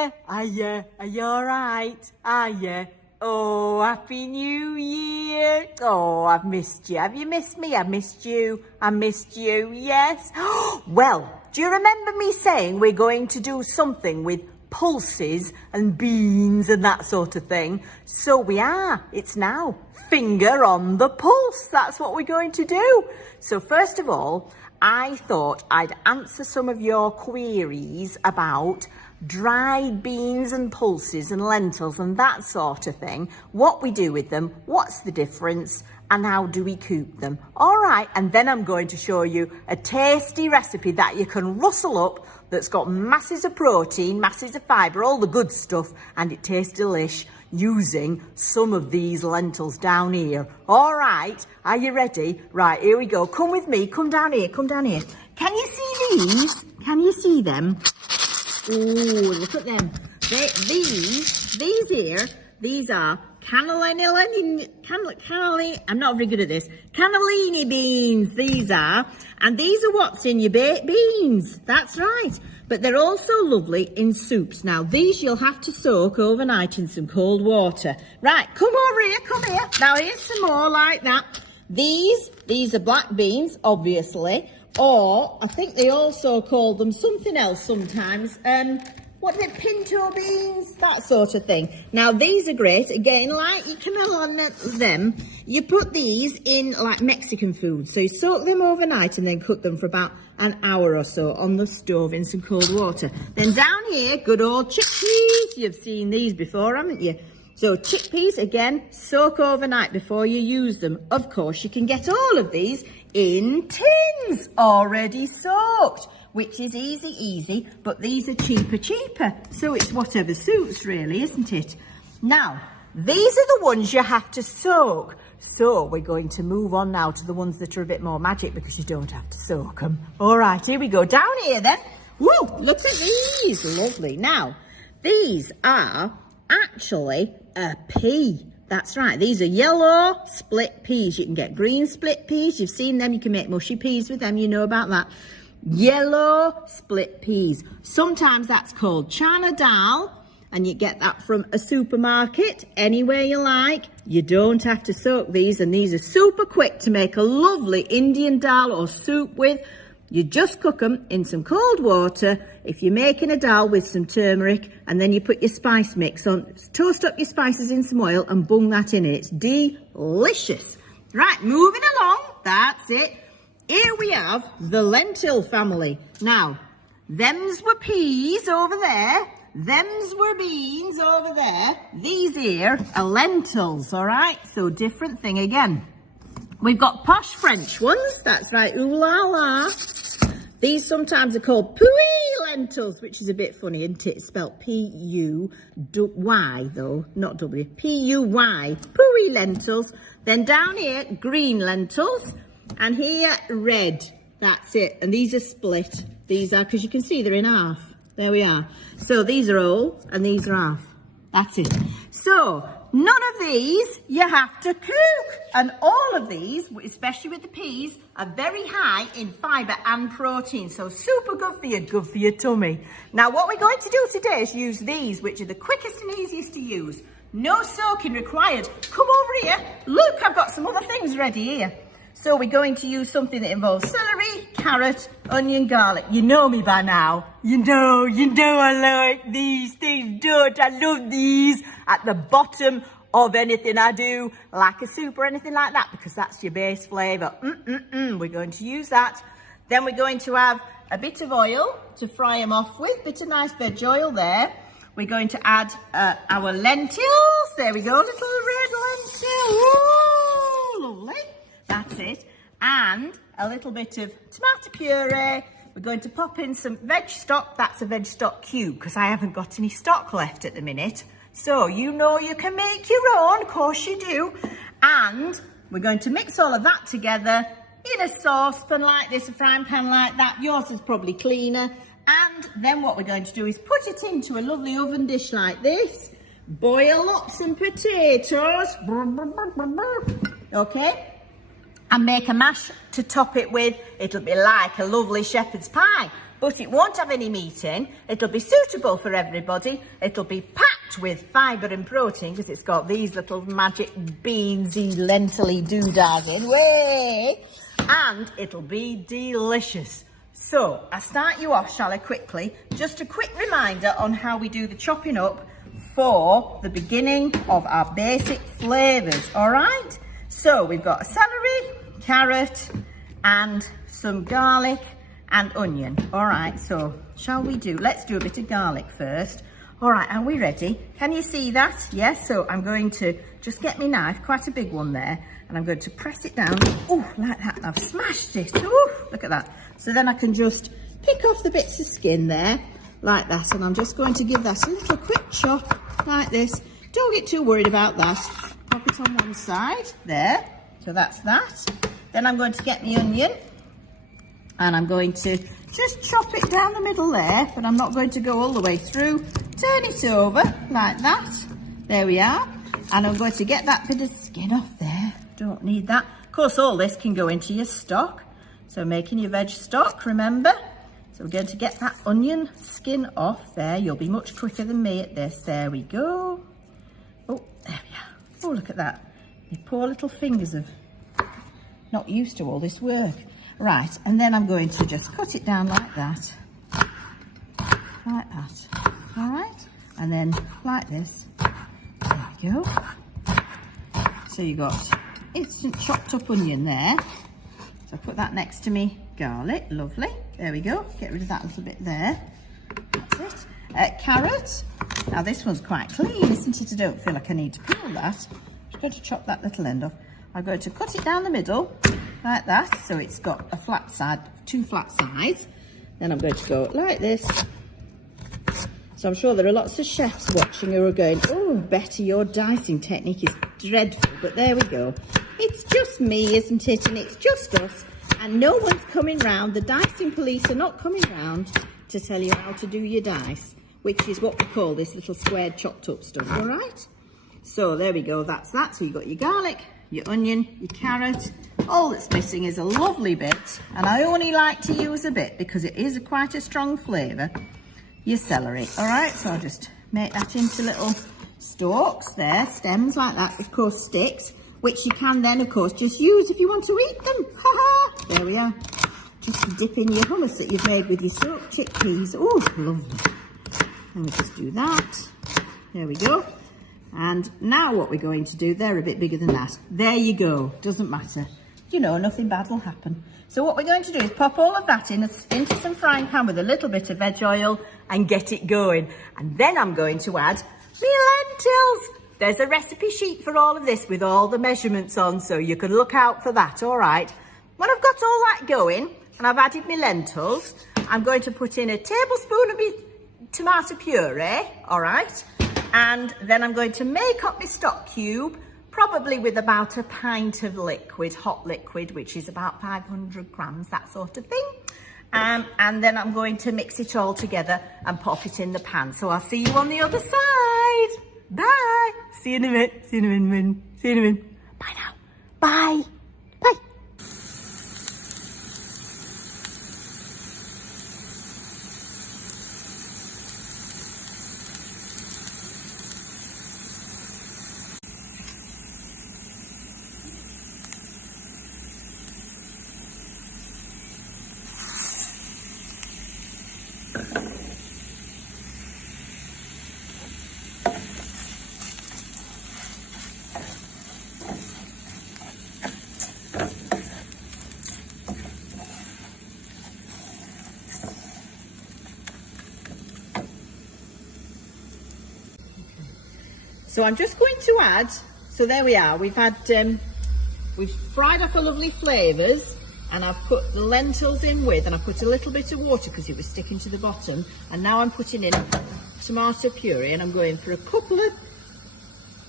Hiya, are you alright? Hiya. Oh, Happy New Year. Oh, I've missed you. Have you missed me? I've missed you. I missed you, yes. Well, do you remember me saying we're going to do something with pulses and beans and that sort of thing? So we are. It's now. Finger on the pulse. That's what we're going to do. So first of all, I thought I'd answer some of your queries about dried beans and pulses and lentils and that sort of thing. What we do with them, what's the difference, and how do we cook them? All right, and then I'm going to show you a tasty recipe that you can rustle up that's got masses of protein, masses of fibre, all the good stuff, and it tastes delish using some of these lentils down here. All right, are you ready? Right, here we go. Come with me. Come down here. Come down here. Can you see these? Can you see them? Oh, look at them. These here, these are cannellini, I'm not very good at this. Cannellini beans, these are. And these are what's in your baked beans. That's right. But they're also lovely in soups. Now, these you'll have to soak overnight in some cold water. Right, come over here, come here. Now, here's some more like that. These are black beans, obviously. Or, I think they also call them something else sometimes. What is it, pinto beans? That sort of thing. Now, these are great. Again, like you can on them, you put these in like Mexican food. So you soak them overnight and then cook them for about an hour or so on the stove in some cold water. Then down here, good old chickpeas. You've seen these before, haven't you? So chickpeas, again, soak overnight before you use them. Of course, you can get all of these in tins already soaked, which is easy, but these are cheaper. So it's whatever suits really, isn't it? Now, these are the ones you have to soak. So we're going to move on now to the ones that are a bit more magic because you don't have to soak them. All right, here we go. Down here then. Woo, look at these. Lovely. Now, these are actually a pea. That's right. These are yellow split peas. You can get green split peas. You've seen them. You can make mushy peas with them. You know about that. Yellow split peas. Sometimes that's called chana dal, and you get that from a supermarket anywhere you like. You don't have to soak these, and these are super quick to make a lovely Indian dal or soup with. You just cook them in some cold water. If you're making a dal with some turmeric, and then you put your spice mix on, toast up your spices in some oil and bung that in it. It's delicious. Right, moving along. That's it. Here we have the lentil family. Now, thems were peas over there. Thems were beans over there. These here are lentils, all right? So different thing again. We've got posh French ones. That's right, ooh la la. These sometimes are called Puy lentils, which is a bit funny, isn't it? It's spelled P-U-Y though, not W. P-U-Y, Puy lentils. Then down here, green lentils. And here, red. That's it. And these are split. These are, because you can see they're in half. There we are. So these are all, and these are half. That's it. So, none of these you have to cook. And all of these, especially with the peas, are very high in fibre and protein. So super good for your tummy. Now what we're going to do today is use these, which are the quickest and easiest to use. No soaking required. Come over here. Look, I've got some other things ready here. So we're going to use something that involves celery, carrot, onion, garlic. You know me by now. You know I like these things, don't I? Love these at the bottom of anything I do, like a soup or anything like that, because that's your base flavour. We're going to use that. Then we're going to have a bit of oil to fry them off with, bit of nice veg oil there. We're going to add our lentils. There we go, little red lentil. Ooh, lovely. That's it. And a little bit of tomato puree. We're going to pop in some veg stock. That's a veg stock cube because I haven't got any stock left at the minute. So you know you can make your own, of course you do. And we're going to mix all of that together in a saucepan like this, a frying pan like that. Yours is probably cleaner. And then what we're going to do is put it into a lovely oven dish like this. Boil up some potatoes. Okay. And make a mash to top it with. It'll be like a lovely shepherd's pie. but it won't have any meat in. It'll be suitable for everybody. It'll be packed with fibre and protein because it's got these little magic beansy, lentil-y doodads in. Way! And it'll be delicious. So, I'll start you off, shall I, quickly? Just a quick reminder on how we do the chopping up for the beginning of our basic flavours, all right? So, we've got a celery, carrot, and some garlic and onion. All right, so shall we let's do a bit of garlic first. All right, are we ready? Can you see that? Yes, so I'm going to just get my knife, quite a big one there, and I'm going to press it down. Oh, like that, I've smashed it. Oh, look at that. So then I can just pick off the bits of skin there, like that, and I'm just going to give that a little quick chop, like this. Don't get too worried about that. Pop it on one side, there. So that's that. Then I'm going to get my onion, and I'm going to just chop it down the middle there, but I'm not going to go all the way through. Turn it over like that. There we are. And I'm going to get that bit of skin off there. Don't need that. Of course, all this can go into your stock. So making your veg stock, remember? So we're going to get that onion skin off there. You'll be much quicker than me at this. There we go. Oh, there we are. Oh, look at that. My poor little fingers have not used to all this work. Right, and then I'm going to just cut it down like that. Like that. All right? And then like this. There we go. So you got instant chopped up onion there. So I put that next to me garlic. Lovely. There we go. Get rid of that little bit there. That's it. Carrot. Now this one's quite clean, isn't it? I don't feel like I need to peel that. I'm just going to chop that little end off. I'm going to cut it down the middle like that, so it's got a flat side, two flat sides. Then I'm going to go like this. So I'm sure there are lots of chefs watching who are going, oh, Betty, your dicing technique is dreadful, but there we go. It's just me, isn't it? And it's just us, and no one's coming round. The dicing police are not coming round to tell you how to do your dice, which is what we call this little squared chopped up stuff, all right? So there we go, that's that. So you've got your garlic, your onion, your carrot. All that's missing is a lovely bit, and I only like to use a bit because it is quite a strong flavour, your celery. All right, so I'll just make that into little stalks there, stems like that, of course sticks, which you can then, of course, just use if you want to eat them. There we are. Just to dip in your hummus that you've made with your soaked chickpeas. Oh, lovely. And we just do that. There we go. And now what we're going to do, they're a bit bigger than that. There you go, doesn't matter. You know, nothing bad will happen. So what we're going to do is pop all of that into some frying pan with a little bit of veg oil and get it going. And then I'm going to add my lentils. There's a recipe sheet for all of this with all the measurements on, so you can look out for that, all right? When I've got all that going and I've added my lentils, I'm going to put in a tablespoon of my tomato puree, all right? And then I'm going to make up my stock cube, probably with about a pint of liquid, hot liquid, which is about 500 grams, that sort of thing. And then I'm going to mix it all together and pop it in the pan. So I'll see you on the other side. Bye. See you in a minute. See you in a minute. See you in a minute. Bye now. Bye. Bye. So I'm just going to add, so there we are, we've fried up our lovely flavours, and I've put the lentils in with, and I put a little bit of water because it was sticking to the bottom, and now I'm putting in tomato puree, and I'm going for a couple of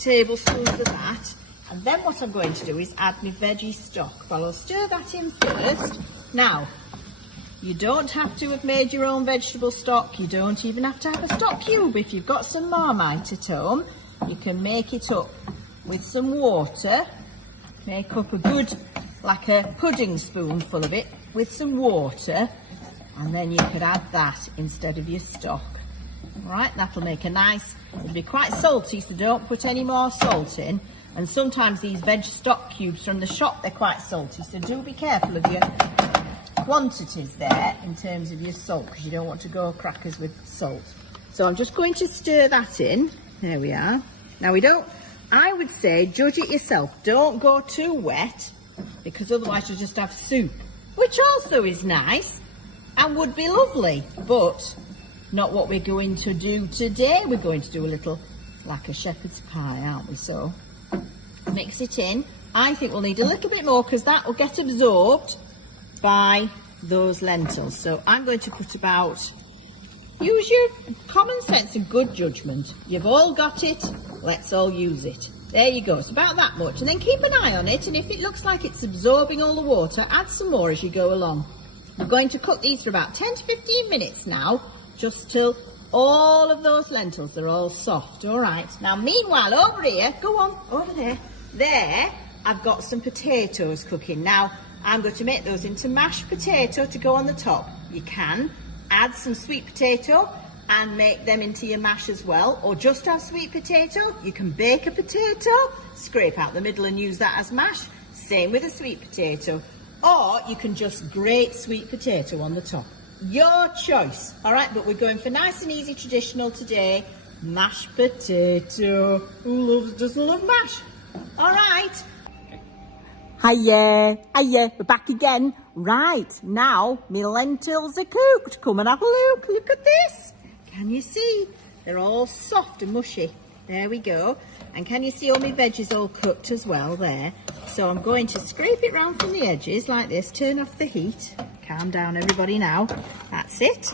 tablespoons of that, and then what I'm going to do is add my veggie stock, but I'll stir that in first. Now, you don't have to have made your own vegetable stock, you don't even have to have a stock cube. If you've got some Marmite at home, you can make it up with some water, make up a good, like a pudding spoonful of it with some water, and then you could add that instead of your stock. All right, that'll make a nice, it'll be quite salty, so don't put any more salt in. And sometimes these veg stock cubes from the shop, they're quite salty, so do be careful of your quantities there in terms of your salt, because you don't want to go crackers with salt. So I'm just going to stir that in. There we are. Now I would say judge it yourself. Don't go too wet, because otherwise you'll just have soup, which also is nice and would be lovely, but not what we're going to do today. We're going to do a little, like a shepherd's pie, aren't we? So mix it in. I think we'll need a little bit more, because that will get absorbed by those lentils. So I'm going to put about, use your common sense and good judgment. You've all got it, let's all use it. There you go, it's about that much. And then keep an eye on it, and if it looks like it's absorbing all the water, add some more as you go along. We're going to cook these for about 10 to 15 minutes now, just till all of those lentils are all soft. All right, now meanwhile over here, go on, over there. There, I've got some potatoes cooking. Now, I'm going to make those into mashed potato to go on the top. You can add some sweet potato and make them into your mash as well, or just have sweet potato. You can bake a potato, scrape out the middle and use that as mash. Same with a sweet potato. Or you can just grate sweet potato on the top. Your choice. All right, but we're going for nice and easy traditional today. Mashed potato. Who doesn't love mash? All right. Hiya, we're back again. Right, now my lentils are cooked. Come and have a look. Look at this. Can you see? They're all soft and mushy. There we go. And can you see all my veggies all cooked as well there? So I'm going to scrape it round from the edges like this. Turn off the heat. Calm down everybody now. That's it.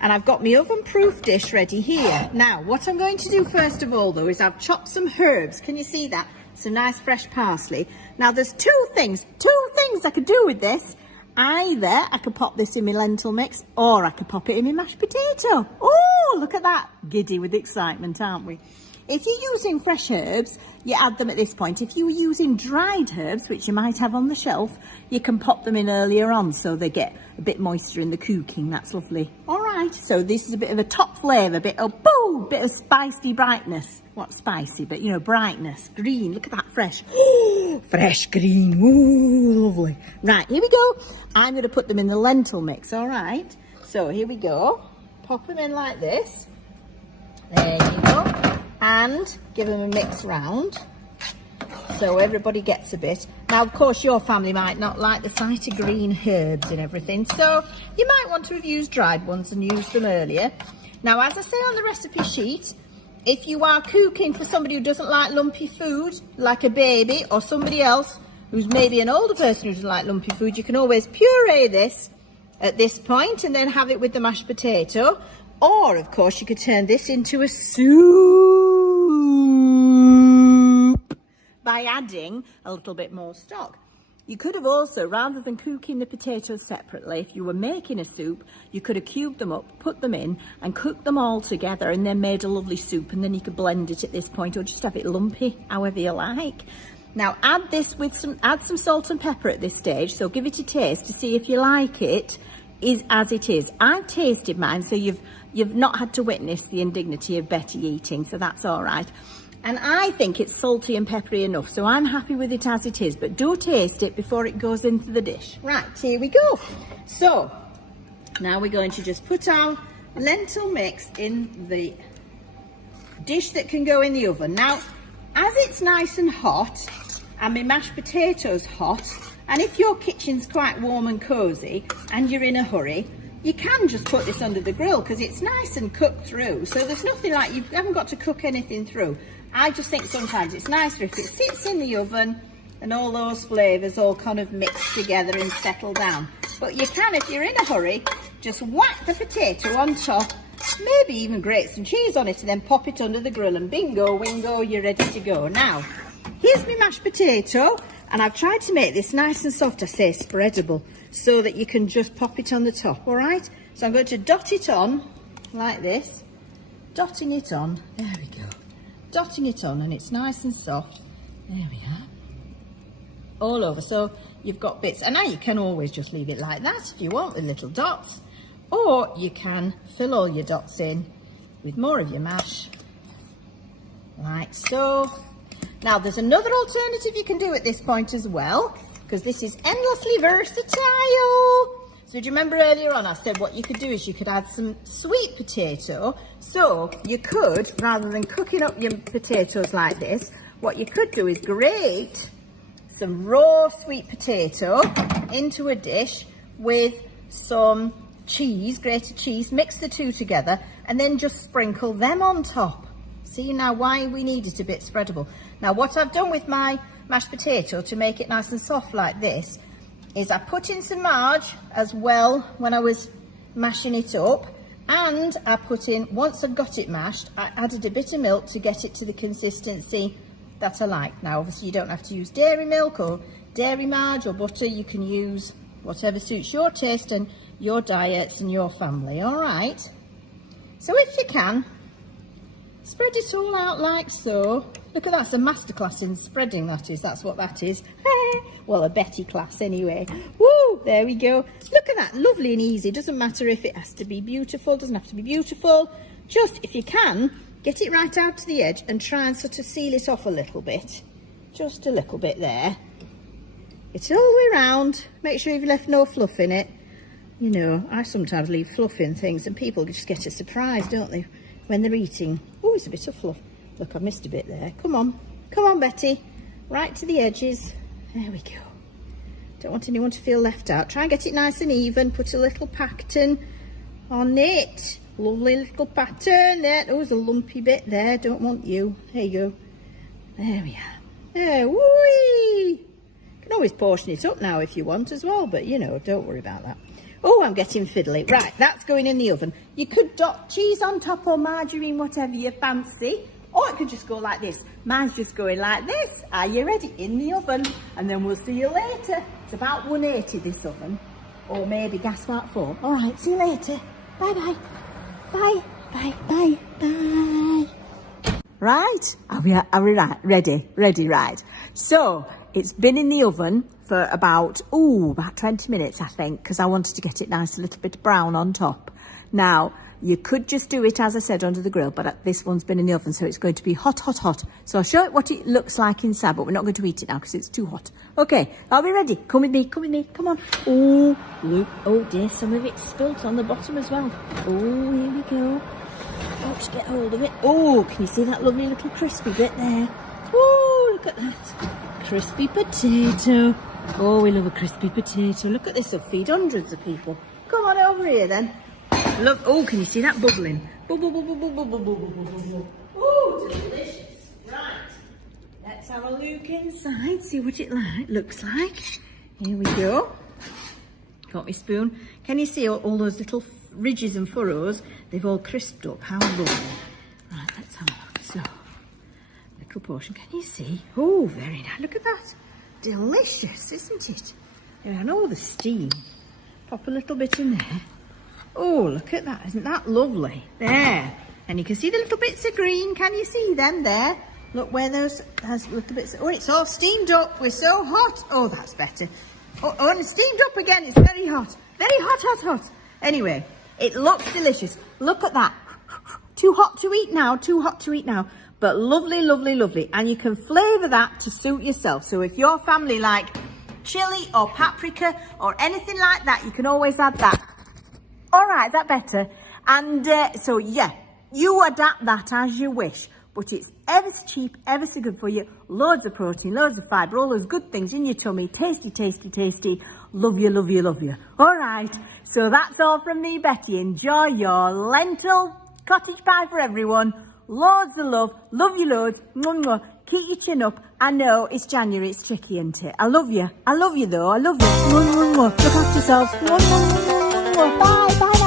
And I've got my oven-proof dish ready here. Now, what I'm going to do first of all though is I've chopped some herbs. Can you see that? Some nice fresh parsley. Now there's two things I could do with this. Either I could pop this in my lentil mix, or I could pop it in my mashed potato. Oh, look at that. Giddy with excitement, aren't we? If you're using fresh herbs, you add them at this point. If you were using dried herbs, which you might have on the shelf, you can pop them in earlier on so they get a bit moister in the cooking. That's lovely. All right, so this is a bit of a top flavour, bit of spicy brightness. What spicy, but you know, brightness. Green, look at that, fresh. Fresh green, ooh, lovely. Right, here we go. I'm going to put them in the lentil mix, all right? So here we go. Pop them in like this. There you go. And give them a mix round so everybody gets a bit. Now, of course, your family might not like the sight of green herbs and everything, so you might want to have used dried ones and used them earlier. Now, as I say on the recipe sheet, if you are cooking for somebody who doesn't like lumpy food, like a baby or somebody else who's maybe an older person who doesn't like lumpy food, you can always puree this at this point and then have it with the mashed potato. Or, of course, you could turn this into a soup by adding a little bit more stock. You could have also, rather than cooking the potatoes separately, if you were making a soup, you could have cubed them up, put them in, and cooked them all together, and then made a lovely soup, and then you could blend it at this point, or just have it lumpy, however you like. Now, add some salt and pepper at this stage, so give it a taste to see if you like it is as it is. I've tasted mine, so you've not had to witness the indignity of Betty eating, so that's all right. And I think it's salty and peppery enough, so I'm happy with it as it is, but do taste it before it goes into the dish. Right, here we go. So, now we're going to just put our lentil mix in the dish that can go in the oven. Now, as it's nice and hot, and my mashed potatoes hot, and if your kitchen's quite warm and cosy, and you're in a hurry, you can just put this under the grill because it's nice and cooked through. So there's nothing like, you haven't got to cook anything through. I just think sometimes it's nicer if it sits in the oven and all those flavours all kind of mix together and settle down. But you can, if you're in a hurry, just whack the potato on top, maybe even grate some cheese on it and then pop it under the grill and bingo, wingo, you're ready to go. Now, here's my mashed potato. And I've tried to make this nice and soft, I say spreadable, so that you can just pop it on the top, all right? So I'm going to dot it on like this, dotting it on, there we go, dotting it on, and it's nice and soft, there we are, all over. So you've got bits, and now you can always just leave it like that if you want with little dots, Or you can fill all your dots in with more of your mash, like so. Now there's another alternative you can do at this point as well, because this is endlessly versatile. So do you remember earlier on I said what you could do is you could add some sweet potato. So you could, rather than cooking up your potatoes like this, what you could do is grate some raw sweet potato into a dish with some cheese, grated cheese, mix the two together and then just sprinkle them on top. See now why we need it a bit spreadable. Now what I've done with my mashed potato to make it nice and soft like this is I put in some marge as well when I was mashing it up, and I put in, once I've got it mashed, I added a bit of milk to get it to the consistency that I like. Now obviously you don't have to use dairy milk or dairy marge or butter, you can use whatever suits your taste and your diets and your family, all right? So if you can, spread it all out like so. Look at that, it's a masterclass in spreading, that is, that's what that is. Well, a Betty class anyway. Woo, there we go. Look at that, lovely and easy. Doesn't matter if it has to be beautiful, doesn't have to be beautiful. Just, if you can, get it right out to the edge and try and sort of seal it off a little bit. Just a little bit there. Get it all the way around. Make sure you've left no fluff in it. You know, I sometimes leave fluff in things and people just get a surprise, don't they, when they're eating. Oh, it's a bit of fluff. Look, I missed a bit there. Come on, Betty. Right to the edges. There we go. Don't want anyone to feel left out. Try and get it nice and even. Put a little pattern on it. Lovely little pattern there. Oh, there's a lumpy bit there. Don't want you. There you go. There we are. There, whee! You can always portion it up now if you want as well, but you know, don't worry about that. Oh, I'm getting fiddly. Right, that's going in the oven. You could dot cheese on top or margarine, whatever you fancy. Or it could just go like this. Mine's just going like this. Are you ready? In the oven. And then we'll see you later. It's about 180 this oven. Or maybe gas mark 4. All right, see you later. Bye-bye. Bye. Bye. Bye. Bye. Right, are we right? Ready, right. So, it's been in the oven for about 20 minutes, I think, because I wanted to get it nice, a little bit brown on top. Now, you could just do it, as I said, under the grill, but this one's been in the oven, so it's going to be hot, hot, hot. So I'll show you what it looks like inside, but we're not going to eat it now because it's too hot. Okay, are we ready? Come with me, come on. Oh, look, oh dear, some of it's spilt on the bottom as well. Oh, here we go. Oh, just get hold of it. Oh, can you see that lovely little crispy bit there? Oh, look at that. Crispy potato. Oh, we love a crispy potato. Look at this, it'll feed hundreds of people. Come on over here then. Look, oh, can you see that bubbling? Bubble, bubble, bubble, bubble, bubble, bubble, bubble. Oh, delicious. Right, let's have a look inside, see what it looks like. Here we go. Got my spoon. Can you see all those little ridges and furrows? They've all crisped up. How lovely. Right, let's have a look. So, little portion. Can you see? Oh, very nice. Look at that. Delicious, isn't it? Yeah, and all the steam. Pop a little bit in there. Oh, look at that. Isn't that lovely? There. And you can see the little bits of green. Can you see them there? Look where those has little bits. Oh, it's all steamed up. We're so hot. Oh, that's better. Oh, and it's steamed up again. It's very hot. Very hot, hot, hot. Anyway, it looks delicious. Look at that. Too hot to eat now. Too hot to eat now. But lovely, lovely, lovely. And you can flavour that to suit yourself. So if your family like chili or paprika or anything like that, you can always add that. All right, is that better? And so, yeah, you adapt that as you wish. But it's ever so cheap, ever so good for you. Loads of protein, loads of fibre, all those good things in your tummy. Tasty, tasty, tasty. Love you, love you, love you. All right, so that's all from me, Betty. Enjoy your lentil cottage pie for everyone. Loads of love. Love you loads. Mwah, mwah. Keep your chin up. I know it's January, it's tricky, isn't it? I love you. I love you, though. I love you. Mwah, mwah, mwah. Look after yourselves. Mwah, mwah, mwah, mwah. Bye, bye.